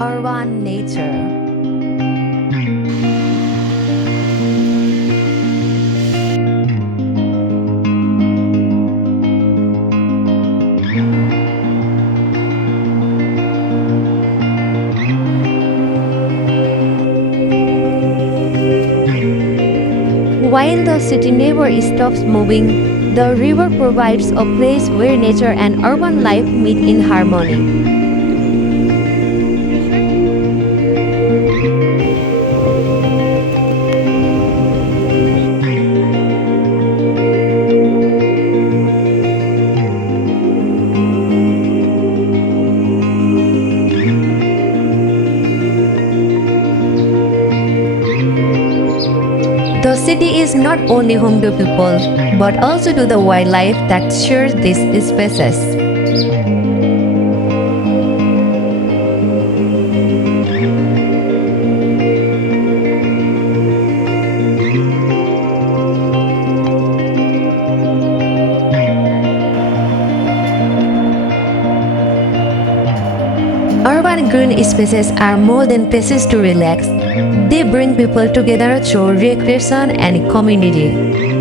Urban nature. While the city never stops moving, the river provides a place where nature and urban life meet in harmony. The city is not only home to people, but also to the wildlife that shares these spaces. Urban green spaces are more than places to relax. They bring people together through recreation and community.